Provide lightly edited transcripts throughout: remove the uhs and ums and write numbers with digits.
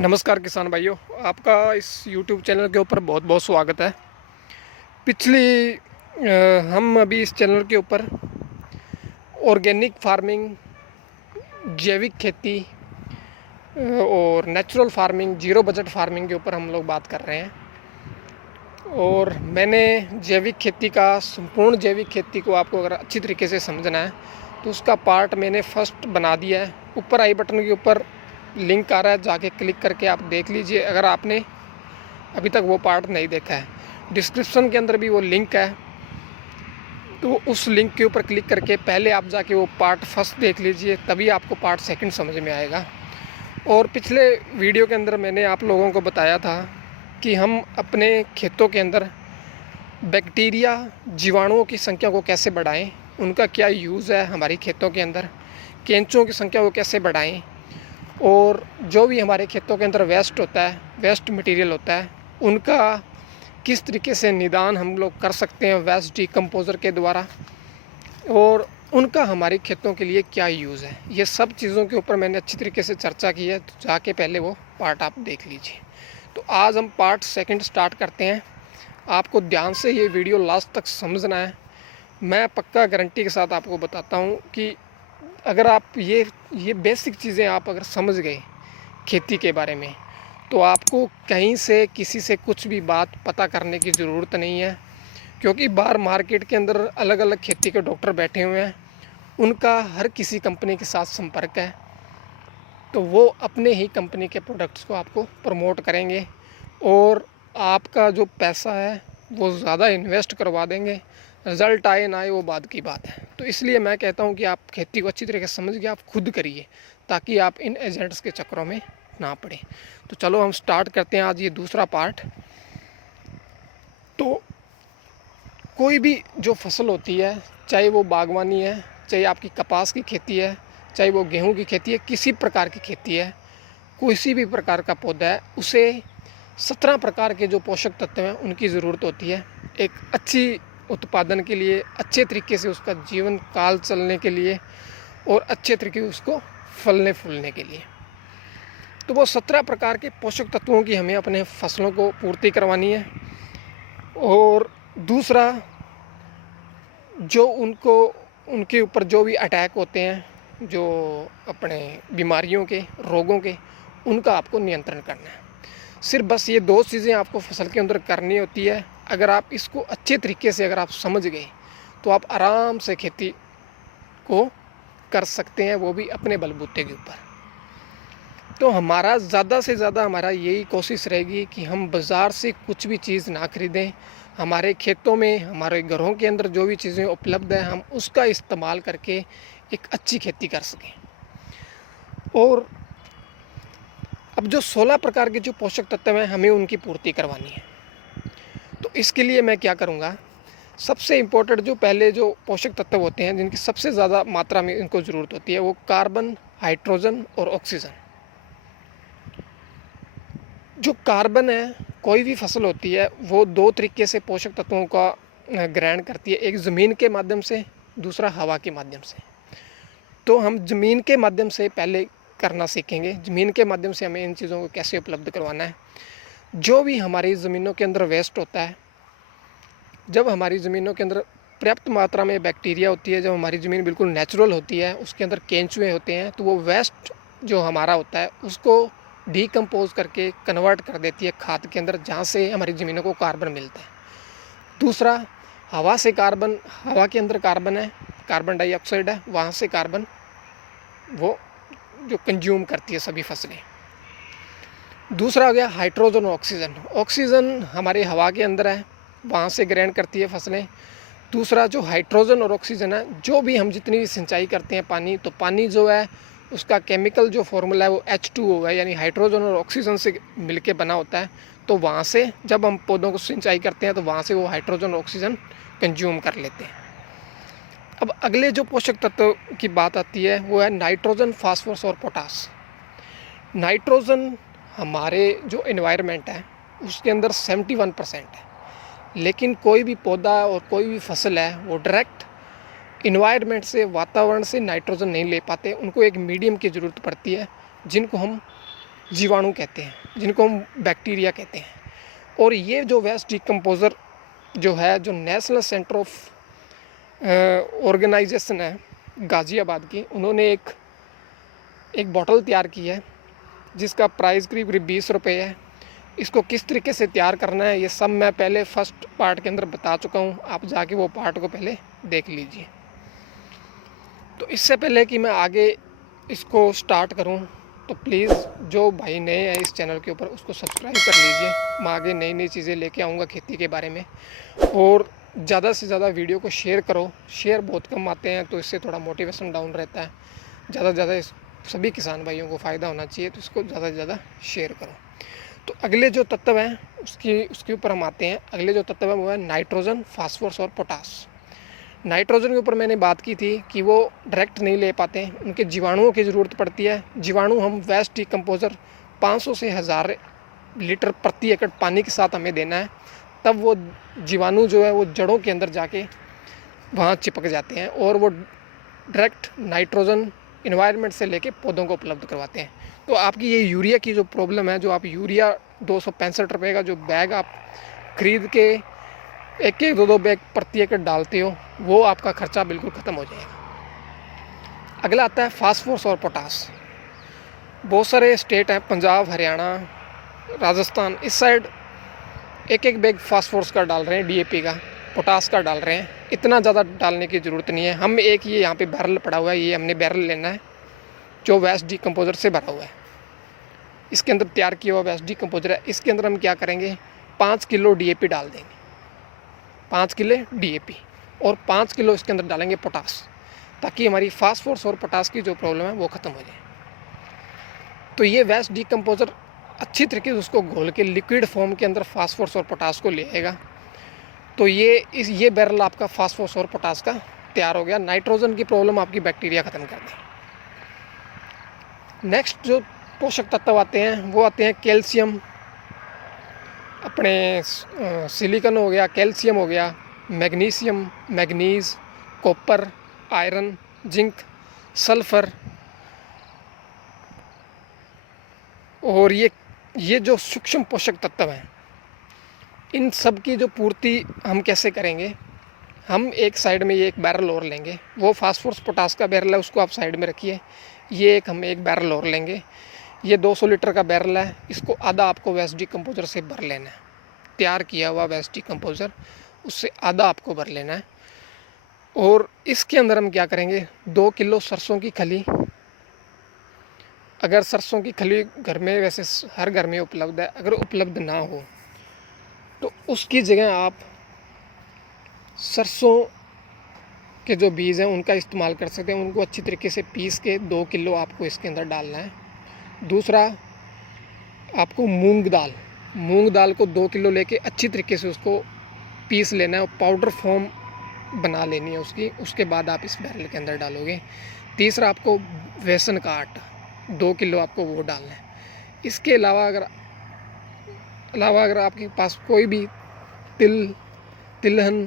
नमस्कार किसान भाइयों, आपका इस YouTube चैनल के ऊपर बहुत बहुत स्वागत है। हम अभी इस चैनल के ऊपर ऑर्गेनिक फार्मिंग, जैविक खेती और natural farming, zero budget farming के ऊपर हम लोग बात कर रहे हैं। और मैंने जैविक खेती का, संपूर्ण जैविक खेती को आपको अगर अच्छी तरीके से समझना है तो उसका पार्ट मैंने फर्स्ट बना दिया है। ऊपर आई बटन के ऊपर लिंक आ रहा है, जाके क्लिक करके आप देख लीजिए अगर आपने अभी तक वो पार्ट नहीं देखा है। डिस्क्रिप्शन के अंदर भी वो लिंक है, तो उस लिंक के ऊपर क्लिक करके पहले आप जाके वो पार्ट फर्स्ट देख लीजिए, तभी आपको पार्ट सेकंड समझ में आएगा। और पिछले वीडियो के अंदर मैंने आप लोगों को बताया था कि हम अपने खेतों के अंदर बैक्टीरिया, जीवाणुओं की संख्या को कैसे बढ़ाएं, उनका क्या यूज़ है हमारी खेतों के अंदर, केंचुओं की संख्या को कैसे बढ़ाएं, और जो भी हमारे खेतों के अंदर वेस्ट होता है, वेस्ट मटेरियल होता है, उनका किस तरीके से निदान हम लोग कर सकते हैं वेस्ट डिकम्पोज़र के द्वारा, और उनका हमारे खेतों के लिए क्या यूज़ है। ये सब चीज़ों के ऊपर मैंने अच्छी तरीके से चर्चा की है, तो जाके पहले वो पार्ट आप देख लीजिए। तो आज हम पार्ट सेकंड स्टार्ट करते हैं। आपको ध्यान से ये वीडियो लास्ट तक समझना है। मैं पक्का गारंटी के साथ आपको बताता हूँ कि अगर आप ये बेसिक चीज़ें आप अगर समझ गए खेती के बारे में, तो आपको कहीं से किसी से कुछ भी बात पता करने की ज़रूरत नहीं है। क्योंकि बाहर मार्केट के अंदर अलग अलग खेती के डॉक्टर बैठे हुए हैं, उनका हर किसी कंपनी के साथ संपर्क है, तो वो अपने ही कंपनी के प्रोडक्ट्स को आपको प्रमोट करेंगे और आपका जो पैसा है वो ज़्यादा इन्वेस्ट करवा देंगे। रिज़ल्ट आए ना आए वो बाद की बात है। तो इसलिए मैं कहता हूँ कि आप खेती को अच्छी तरीके से समझ के आप खुद करिए, ताकि आप इन एजेंट्स के चक्करों में ना पड़े। तो चलो हम स्टार्ट करते हैं आज ये दूसरा पार्ट। तो कोई भी जो फसल होती है, चाहे वो बागवानी है, चाहे आपकी कपास की खेती है, चाहे वो गेहूं की खेती है, किसी प्रकार की खेती है, किसी भी प्रकार का पौधा है, उसे 17 प्रकार के जो पोषक तत्व हैं उनकी ज़रूरत होती है एक अच्छी उत्पादन के लिए, अच्छे तरीके से उसका जीवन काल चलने के लिए और अच्छे तरीके से उसको फलने फूलने के लिए। तो वो 17 प्रकार के पोषक तत्वों की हमें अपने फसलों को पूर्ति करवानी है। और दूसरा, जो उनके ऊपर जो भी अटैक होते हैं, जो अपने बीमारियों के, रोगों के, उनका आपको नियंत्रण करना है। सिर्फ बस ये दो चीज़ें आपको फसल के अंदर करनी होती है। अगर आप इसको अच्छे तरीके से अगर आप समझ गए तो आप आराम से खेती को कर सकते हैं, वो भी अपने बलबूते के ऊपर। तो हमारा ज़्यादा से ज़्यादा हमारा यही कोशिश रहेगी कि हम बाज़ार से कुछ भी चीज़ ना खरीदें। हमारे खेतों में, हमारे घरों के अंदर जो भी चीज़ें उपलब्ध हैं, हम उसका इस्तेमाल करके एक अच्छी खेती कर सकें। और अब जो 16 प्रकार के जो पोषक तत्व हैं, हमें उनकी पूर्ति करवानी है। तो इसके लिए मैं क्या करूँगा, सबसे इम्पोर्टेंट जो पहले जो पोषक तत्व होते हैं, जिनकी सबसे ज़्यादा मात्रा में इनको ज़रूरत होती है, वो कार्बन, हाइड्रोजन और ऑक्सीजन। जो कार्बन है, कोई भी फसल होती है वो दो तरीके से पोषक तत्वों का ग्रहण करती है, एक ज़मीन के माध्यम से, दूसरा हवा के माध्यम से। तो हम ज़मीन के माध्यम से पहले करना सीखेंगे। ज़मीन के माध्यम से हमें इन चीज़ों को कैसे उपलब्ध करवाना है। जो भी हमारी ज़मीनों के अंदर वेस्ट होता है, जब हमारी ज़मीनों के अंदर पर्याप्त मात्रा में बैक्टीरिया होती है, जब हमारी ज़मीन बिल्कुल नेचुरल होती है, उसके अंदर केंचुए होते हैं, तो वो वेस्ट जो हमारा होता है उसको डीकम्पोज करके कन्वर्ट कर देती है खाद के अंदर, जहाँ से हमारी ज़मीनों को कार्बन मिलता है। दूसरा, हवा से कार्बन, हवा के अंदर कार्बन है, कार्बन डाइऑक्साइड है, वहाँ से कार्बन वो जो कंज्यूम करती है सभी फसलें। दूसरा हो गया हाइड्रोजन और ऑक्सीजन। ऑक्सीजन हमारे हवा के अंदर है, वहाँ से ग्रहण करती है फसलें। दूसरा जो हाइड्रोजन और ऑक्सीजन है, जो भी हम जितनी भी सिंचाई करते हैं पानी, तो पानी जो है उसका केमिकल जो फॉर्मूला है वो H2O है, यानी हाइड्रोजन और ऑक्सीजन से मिलके बना होता है। तो वहाँ से जब हम पौधों को सिंचाई करते हैं तो वहाँ से वो हाइड्रोजन और ऑक्सीजन कंज्यूम कर लेते हैं। अब अगले जो पोषक तत्व की बात आती है वो है नाइट्रोजन, फास्फोरस और पोटास। नाइट्रोजन हमारे जो एनवायरनमेंट है उसके अंदर 71% है, लेकिन कोई भी पौधा और कोई भी फसल है वो डायरेक्ट इन्वायरमेंट से, वातावरण से नाइट्रोजन नहीं ले पाते। उनको एक मीडियम की ज़रूरत पड़ती है, जिनको हम जीवाणु कहते हैं, जिनको हम बैक्टीरिया कहते हैं। और ये जो वेस्ट डिकम्पोज़र जो है, जो नेशनल सेंटर ऑफ ऑर्गेनाइजेशन है गाज़ियाबाद की, उन्होंने एक बॉटल तैयार की है जिसका प्राइस करीब 20 रुपये है। इसको किस तरीके से तैयार करना है ये सब मैं पहले फर्स्ट पार्ट के अंदर बता चुका हूँ, आप जाके वो पार्ट को पहले देख लीजिए। तो इससे पहले कि मैं आगे इसको स्टार्ट करूँ, तो प्लीज़ जो भाई नए हैं इस चैनल के ऊपर उसको सब्सक्राइब कर लीजिए। मैं आगे नई नई चीज़ें लेके आऊँगा खेती के बारे में। और ज़्यादा से ज़्यादा वीडियो को शेयर करो। शेयर बहुत कम आते हैं तो इससे थोड़ा मोटिवेशन डाउन रहता है। ज़्यादा से ज़्यादा सभी किसान भाइयों को फ़ायदा होना चाहिए, तो इसको ज़्यादा से ज़्यादा शेयर करो। तो अगले जो तत्व हैं उसके ऊपर हम आते हैं। अगले जो तत्व है वो है नाइट्रोजन, फास्फोरस और पोटास। नाइट्रोजन के ऊपर मैंने बात की थी कि वो डायरेक्ट नहीं ले पाते, उनके जीवाणुओं की ज़रूरत पड़ती है। जीवाणु हम वेस्ट डिकम्पोज़र 500 से 1000 लीटर प्रति एकड़ पानी के साथ हमें देना है, तब वो जीवाणु जो है वो जड़ों के अंदर जाके वहाँ चिपक जाते हैं और वो डायरेक्ट नाइट्रोजन इन्वायरमेंट से लेके पौधों को उपलब्ध करवाते हैं। तो आपकी ये यूरिया की जो प्रॉब्लम है, जो आप यूरिया 265 रुपये का जो बैग आप खरीद के एक एक दो बैग प्रति एकड़ डालते हो, वो आपका खर्चा बिल्कुल ख़त्म हो जाएगा। अगला आता है फास्फोरस और पोटास। बहुत सारे स्टेट हैं, पंजाब, हरियाणा, राजस्थान, इस साइड एक एक बैग फास्फोरस का डाल रहे हैं, डीएपी का, पोटास का डाल रहे हैं। इतना ज़्यादा डालने की ज़रूरत नहीं है। हम एक ये यहाँ पे बैरल पड़ा हुआ है, ये हमने बैरल लेना है जो वेस्ट डिकम्पोज़र से भरा हुआ है। इसके अंदर तैयार किया हुआ वेस्ट डिकम्पोज़र है। इसके अंदर हम क्या करेंगे, 5 किलो डीएपी डाल देंगे, 5 किलो डीएपी, और 5 किलो इसके अंदर डालेंगे पोटास, ताकि हमारी फास्फोरस और पोटास की जो प्रॉब्लम है वो ख़त्म हो जाए। तो ये वेस्ट डिकम्पोज़र अच्छी तरीके से उसको घोल के लिक्विड फॉर्म के अंदर फास्फोरस और पोटास को ले आएगा। तो ये बैरल आपका फास्फोरस और पोटास का तैयार हो गया। नाइट्रोजन की प्रॉब्लम आपकी बैक्टीरिया ख़त्म कर दें। नेक्स्ट जो पोषक तत्व आते हैं वो आते हैं कैल्शियम, अपने सिलिकॉन हो गया, कैल्शियम हो गया, magnesium, manganese, copper, iron, zinc, sulphur. और ये जो सूक्ष्म पोषक तत्व हैं, इन सब की जो पूर्ति हम कैसे करेंगे, हम एक साइड में ये एक बैरल और लेंगे, वो फास्फोरस पोटास का बैरल है, उसको आप साइड में रखिए। ये हम एक बैरल और लेंगे, ये 200 लीटर का बैरल है, इसको आधा आपको वेस्ट डिकम्पोज़र से भर लेना है। तैयार किया हुआ वेस्ट डिकम्पोज़र, उससे आधा आपको भर लेना है। और इसके अंदर हम क्या करेंगे, 2 किलो सरसों की खली, अगर सरसों की खली घर में, वैसे हर घर में उपलब्ध है, अगर उपलब्ध ना हो तो उसकी जगह आप सरसों के जो बीज हैं उनका इस्तेमाल कर सकते हैं। उनको अच्छी तरीके से पीस के 2 किलो आपको इसके अंदर डालना है। दूसरा, आपको मूंग दाल को 2 किलो लेके अच्छी तरीके से उसको पीस लेना है और पाउडर फॉर्म बना लेनी है उसकी, उसके बाद आप इस बैरल के अंदर डालोगे। तीसरा, आपको बेसन का आटा 2 किलो आपको वो डालना है। इसके अलावा अगर आपके पास कोई भी तिलहन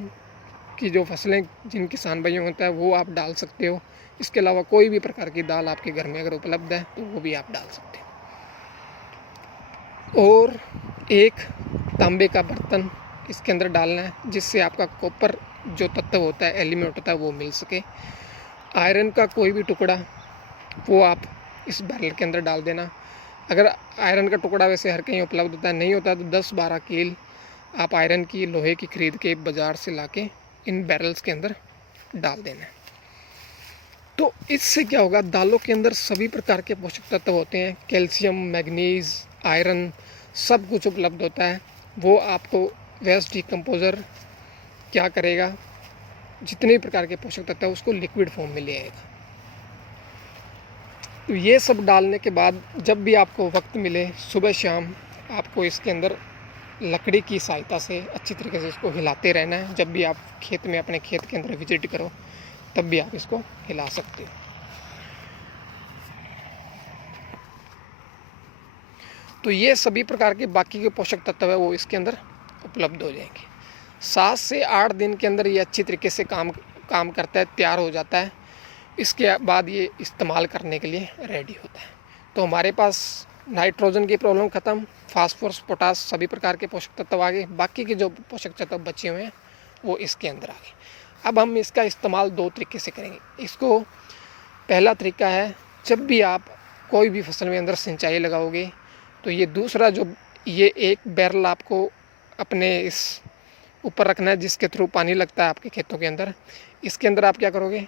की जो फसलें जिन किसान भाइयों होता है वो आप डाल सकते हो। इसके अलावा कोई भी प्रकार की दाल आपके घर में अगर उपलब्ध है तो वो भी आप डाल सकते हो। और एक तांबे का बर्तन इसके अंदर डालना है, जिससे आपका कॉपर जो तत्व होता है, एलिमेंट होता है, वो मिल सके। आयरन का कोई भी टुकड़ा वो आप इस बैरल के अंदर डाल देना। अगर आयरन का टुकड़ा वैसे हर कहीं उपलब्ध होता है, नहीं होता तो 10-12 कील आप आयरन की, लोहे की खरीद के बाज़ार से लाके इन बैरल्स के अंदर डाल देना है। तो इससे क्या होगा, दालों के अंदर सभी प्रकार के पोषक तत्व होते हैं, कैल्शियम, मैग्नीज़, आयरन, सब कुछ उपलब्ध होता है। वो आपको वेस्ट डिकम्पोज़र क्या करेगा, जितने भी प्रकार के पोषक तत्व है उसको लिक्विड फॉर्म में ले आएगा। तो ये सब डालने के बाद जब भी आपको वक्त मिले, सुबह शाम, आपको इसके अंदर लकड़ी की सहायता से अच्छी तरीके से इसको हिलाते रहना है। जब भी आप खेत में, अपने खेत के अंदर विजिट करो, तब भी आप इसको हिला सकते हो। तो ये सभी प्रकार के बाकी के पोषक तत्व है वो इसके अंदर उपलब्ध हो जाएंगे। 7 से 8 दिन के अंदर ये अच्छी तरीके से काम करता है, तैयार हो जाता है। इसके बाद ये इस्तेमाल करने के लिए रेडी होता है। तो हमारे पास नाइट्रोजन की प्रॉब्लम ख़त्म, फास्फोरस पोटास सभी प्रकार के पोषक तत्व आ गए, बाकी के जो पोषक तत्व बचे हुए हैं वो इसके अंदर आ गए। अब हम इसका इस्तेमाल दो तरीके से करेंगे। इसको पहला तरीका है, जब भी आप कोई भी फसल में अंदर सिंचाई लगाओगे तो ये दूसरा जो ये एक बैरल आपको अपने इस ऊपर रखना है जिसके थ्रू पानी लगता है आपके खेतों के अंदर। इसके अंदर आप क्या करोगे,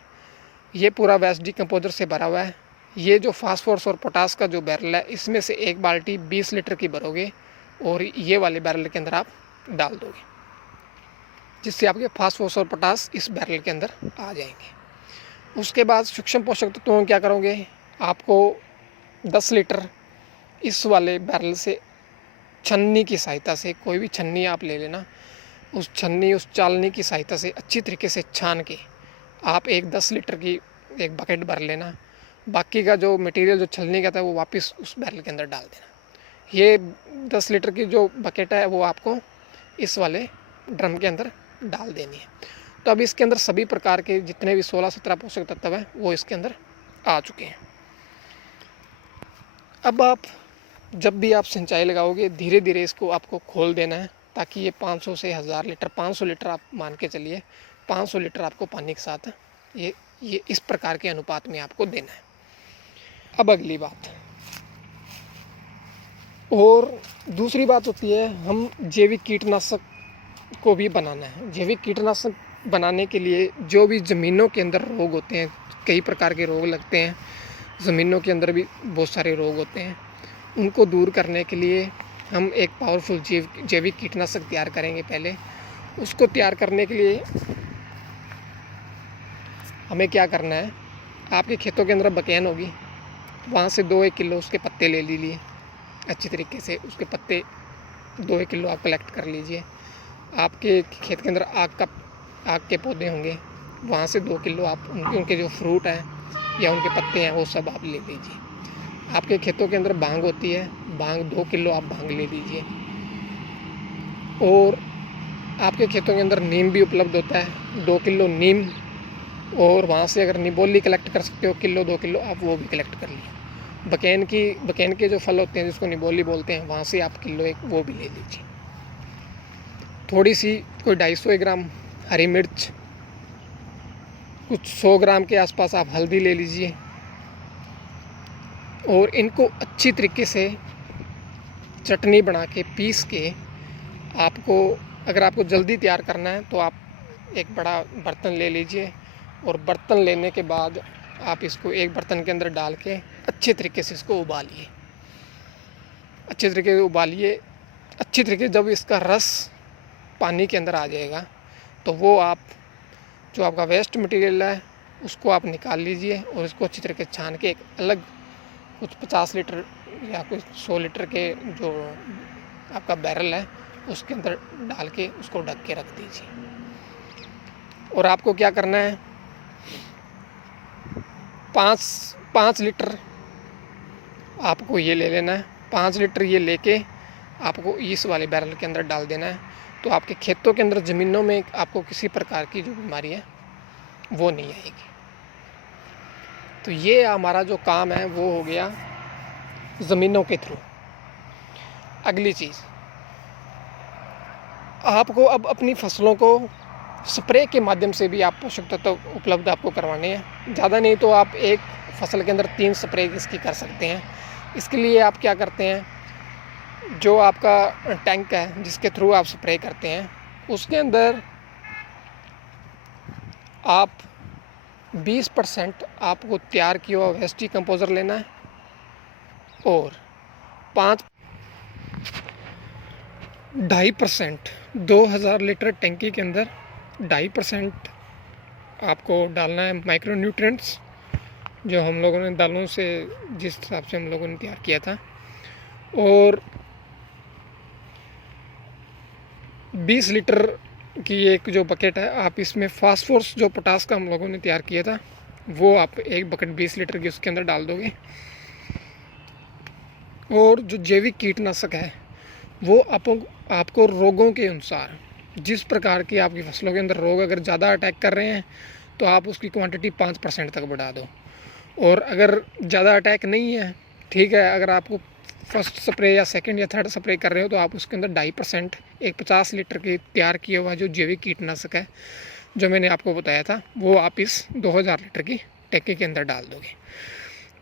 ये पूरा वेस्ट डिकम्पोजर से भरा हुआ है। ये जो फास्फोरस और पोटास का जो बैरल है इसमें से एक बाल्टी 20 लीटर की भरोगे और ये वाले बैरल के अंदर आप डाल दोगे, जिससे आपके फास्फोरस और पोटास इस बैरल के अंदर आ जाएंगे। उसके बाद सूक्ष्म पोषक तत्वों क्या करोगे, आपको 10 लीटर इस वाले बैरल से छन्नी की सहायता से, कोई भी छन्नी आप ले लेना, उस छन्नी उस चालनी की सहायता से अच्छी तरीके से छान के आप एक 10 लीटर की एक बकेट भर लेना। बाकी का जो मटेरियल जो छलनी का था वो वापस उस बैरल के अंदर डाल देना। ये 10 लीटर की जो बकेट है वो आपको इस वाले ड्रम के अंदर डाल देनी है। तो अब इसके अंदर सभी प्रकार के जितने भी 16-17 पोषक तत्व हैं वो इसके अंदर आ चुके हैं। अब आप जब भी आप सिंचाई लगाओगे धीरे धीरे इसको आपको खोल देना है, ताकि ये 500 से 1000 लीटर, 500 लीटर आप मान के चलिए, 500 लीटर आपको पानी के साथ ये इस प्रकार के अनुपात में आपको देना है। अब अगली बात और दूसरी बात होती है, हम जैविक कीटनाशक को भी बनाना है। जैविक कीटनाशक बनाने के लिए जो भी ज़मीनों के अंदर रोग होते हैं, कई प्रकार के रोग लगते हैं, ज़मीनों के अंदर भी बहुत सारे रोग होते हैं, उनको दूर करने के लिए हम एक पावरफुल जैविक कीटनाशक तैयार करेंगे। पहले उसको तैयार करने के लिए हमें क्या करना है, आपके खेतों के अंदर बकेन होगी, वहाँ से 2-1 किलो उसके पत्ते ले लीजिए। अच्छी तरीके से उसके पत्ते 2-1 किलो आप कलेक्ट कर लीजिए। आपके खेत के अंदर आग के पौधे होंगे, वहाँ से 2 किलो आप उनके जो फ्रूट हैं या उनके पत्ते हैं वो सब आप ले लीजिए। आपके खेतों के अंदर भांग होती है, भांग 2 किलो आप भांग ले लीजिए। और आपके खेतों के अंदर नीम भी उपलब्ध होता है, 2 किलो नीम। और वहाँ से अगर निबोली कलेक्ट कर सकते हो 1-2 किलो आप वो भी कलेक्ट कर लीजिए। बकेन के जो फल होते हैं जिसको निबोली बोलते हैं, वहाँ से आप किलो 1 वो भी ले लीजिए। थोड़ी सी कोई 250 ग्राम हरी मिर्च, कुछ 100 ग्राम के आसपास आप हल्दी ले लीजिए और इनको अच्छी तरीके से चटनी बना के पीस के आपको, अगर आपको जल्दी तैयार करना है तो आप एक बड़ा बर्तन ले लीजिए और बर्तन लेने के बाद आप इसको एक बर्तन के अंदर डाल के अच्छे तरीके से इसको उबालिए। अच्छे तरीके से उबालिए, अच्छी तरीके जब इसका रस पानी के अंदर आ जाएगा तो वो आप जो आपका वेस्ट मटेरियल है उसको आप निकाल लीजिए और इसको अच्छी तरीके से छान के एक अलग कुछ 50 लीटर या कुछ 100 लीटर के जो आपका बैरल है उसके अंदर डाल के उसको ढक के रख दीजिए। और आपको क्या करना है, 5 लीटर आपको ये ले लेना है। 5 लीटर ये लेके आपको इस वाले बैरल के अंदर डाल देना है। तो आपके खेतों के अंदर ज़मीनों में आपको किसी प्रकार की जो बीमारी है वो नहीं आएगी। तो ये हमारा जो काम है वो हो गया ज़मीनों के थ्रू। अगली चीज़, आपको अब अपनी फसलों को स्प्रे के माध्यम से भी आप पोषक तत्व उपलब्ध आपको करवाने हैं। ज़्यादा नहीं तो आप एक फसल के अंदर 3 स्प्रे इसकी कर सकते हैं। इसके लिए आप क्या करते हैं, जो आपका टैंक है जिसके थ्रू आप स्प्रे करते हैं उसके अंदर आप 20% आपको तैयार किया हुआ वेस्ट डिकम्पोज़र लेना है और 2.5% 2000 लीटर टैंकी के अंदर 2.5% आपको डालना है माइक्रो न्यूट्रिएंट्स, जो हम लोगों ने दालों से जिस हिसाब से हम लोगों ने तैयार किया था। और 20 लीटर की एक जो बकेट है आप इसमें फास्फोरस जो पोटास का हम लोगों ने तैयार किया था वो आप एक बकेट 20 लीटर की उसके अंदर डाल दोगे। और जो जैविक कीटनाशक है वो आपको रोगों के अनुसार, जिस प्रकार की आपकी फसलों के अंदर रोग अगर ज़्यादा अटैक कर रहे हैं तो आप उसकी क्वांटिटी 5% तक बढ़ा दो। और अगर ज़्यादा अटैक नहीं है, ठीक है, अगर आपको फर्स्ट स्प्रे या सेकंड या थर्ड स्प्रे कर रहे हो तो आप उसके अंदर 2.5% एक 50 लीटर की तैयार किया हुआ जो जैविक कीटनाशक है जो मैंने आपको बताया था वो आप इस 2000 लीटर की टैंकी के अंदर डाल दोगे।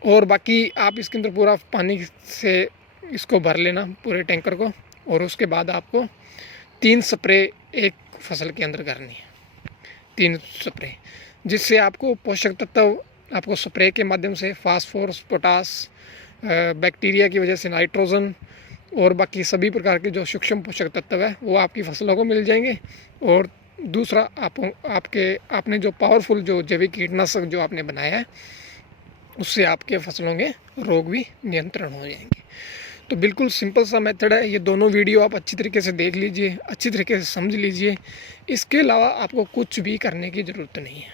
और बाकी आप इसके अंदर पूरा पानी से इसको भर लेना पूरे टैंकर को, और उसके बाद आपको 3 स्प्रे एक फसल के अंदर करनी है, 3 स्प्रे, जिससे आपको पोषक तत्व आपको स्प्रे के माध्यम से फास्फोरस, पोटास, बैक्टीरिया की वजह से नाइट्रोजन और बाकी सभी प्रकार के जो सूक्ष्म पोषक तत्व है वो आपकी फसलों को मिल जाएंगे। और दूसरा आपने जो पावरफुल जो जैविक कीटनाशक जो आपने बनाया है उससे आपके फसलों के रोग भी नियंत्रण हो जाएंगे। तो बिल्कुल सिंपल सा मेथड है। ये दोनों वीडियो आप अच्छी तरीके से देख लीजिए, अच्छी तरीके से समझ लीजिए। इसके अलावा आपको कुछ भी करने की ज़रूरत नहीं है।